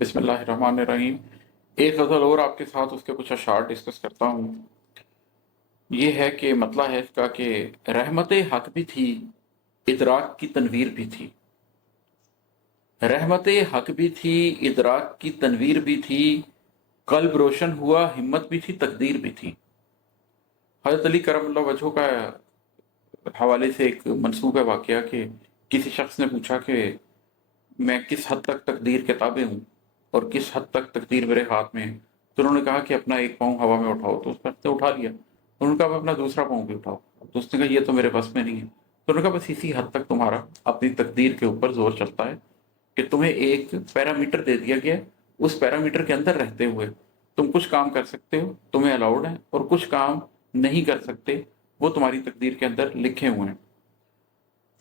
बिस्मिल्लाहिर्रहमानिर्रहीम। एक गज़ल और आपके साथ उसके कुछ अशार डिस्कस करता हूँ। ये है कि मतला है इसका कि रहमत हक भी थी, इदराक की तनवीर भी थी। रहमत हक भी थी, इदराक की तनवीर भी थी। कल्ब रोशन हुआ, हिम्मत भी थी, तकदीर भी थी। हज़रत अली करमल्लाहु वजहू का हवाले से एक मंसूब है वाक़या कि किसी शख्स ने पूछा कि मैं किस हद तक तकदीर के ताबे हूँ और किस हद तक तकदीर मेरे हाथ में है। तो उन्होंने कहा कि अपना एक पाँव हवा में उठाओ, तो उस पर से उठा लिया। तो उन्होंने कहा अपना दूसरा पाँव भी उठाओ। तो उसने कहा ये तो मेरे बस में नहीं है। तो उन्होंने कहा बस इसी हद तक तुम्हारा अपनी तकदीर के ऊपर जोर चलता है कि तुम्हें एक पैरामीटर दे दिया गया है। उस पैरामीटर के अंदर रहते हुए तुम कुछ काम कर सकते हो, तुम्हें अलाउड है, और कुछ काम नहीं कर सकते, वो तुम्हारी तकदीर के अंदर लिखे हुए हैं।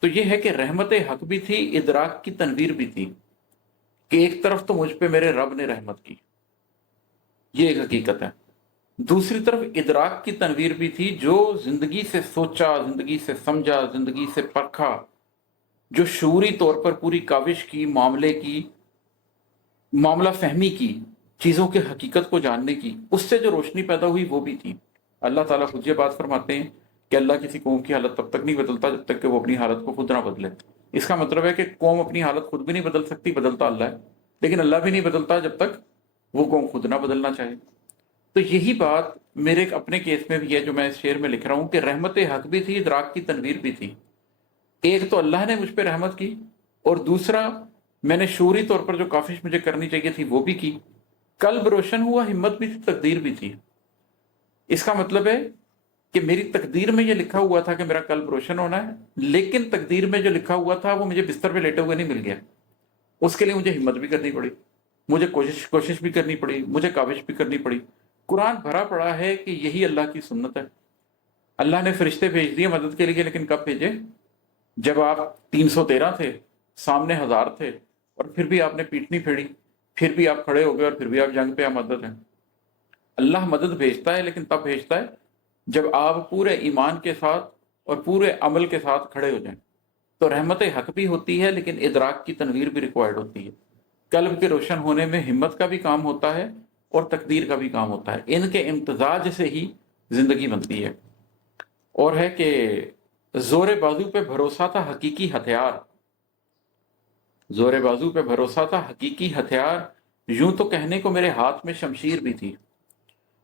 तो ये है कि रहमत हक भी थी, इदराक की तनवीर भी थी कि एक तरफ तो मुझ पे मेरे रब ने रहमत की, ये एक हकीकत है। दूसरी तरफ इदराक की तनवीर भी थी, जो जिंदगी से सोचा, जिंदगी से समझा, जिंदगी से परखा, जो शूरी तौर पर पूरी काविश की, मामला फहमी की, चीजों के हकीकत को जानने की, उससे जो रोशनी पैदा हुई वो भी थी। अल्लाह ताला खुद ये बात फरमाते हैं कि अल्लाह किसी कौम की हालत तब तक नहीं बदलता जब तक कि वो अपनी हालत को खुद ना बदले। इसका मतलब है कि कौम अपनी हालत खुद भी नहीं बदल सकती, बदलता अल्लाह है। लेकिन अल्लाह भी नहीं बदलता जब तक वो कौम खुद ना बदलना चाहे। तो यही बात मेरे अपने केस में भी है, जो मैं इस शेर में लिख रहा हूं कि रहमत हक भी थी, इदराक की तनवीर भी थी। एक तो अल्लाह ने मुझ पर रहमत की, और दूसरा मैंने शूरी तौर पर जो काफिश मुझे करनी चाहिए थी वो भी की। कल्ब रोशन हुआ, हिम्मत भी थी, तकदीर भी थी। इसका मतलब है कि मेरी तकदीर में ये लिखा हुआ था कि मेरा कल्ब रोशन होना है, लेकिन तकदीर में जो लिखा हुआ था वो मुझे बिस्तर पे लेटे हुए नहीं मिल गया। उसके लिए मुझे हिम्मत भी करनी पड़ी, मुझे कोशिश कोशिश भी करनी पड़ी, मुझे काविश भी करनी पड़ी। कुरान भरा पड़ा है कि यही अल्लाह की सुन्नत है। अल्लाह ने फरिश्ते भेज दिए मदद के लिए, लेकिन कब भेजे? जब आप 313 थे, सामने 1000 थे, और फिर भी आपने पीठ नहीं फेरी, फिर भी आप खड़े हो गए, और फिर भी आप जंग पे मदद है। अल्लाह मदद भेजता है, लेकिन तब भेजता है जब आप पूरे ईमान के साथ और पूरे अमल के साथ खड़े हो जाएं। तो रहमत हक भी होती है, लेकिन इदराक की तनवीर भी रिक्वायर्ड होती है। कल्ब के रोशन होने में हिम्मत का भी काम होता है और तकदीर का भी काम होता है। इनके इम्तजाज से ही जिंदगी बनती है। और है कि जोर बाजू पे भरोसा था हकीकी हथियार, जोर बाजू पे भरोसा था हकीकी हथियार, यूं तो कहने को मेरे हाथ में शमशीर भी थी।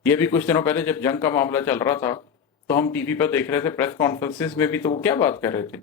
ये भी कुछ दिनों पहले जब जंग का मामला चल रहा था, तो हम टीवी पर देख रहे थे, प्रेस कॉन्फ्रेंसेस में भी, तो वो क्या बात कर रहे थे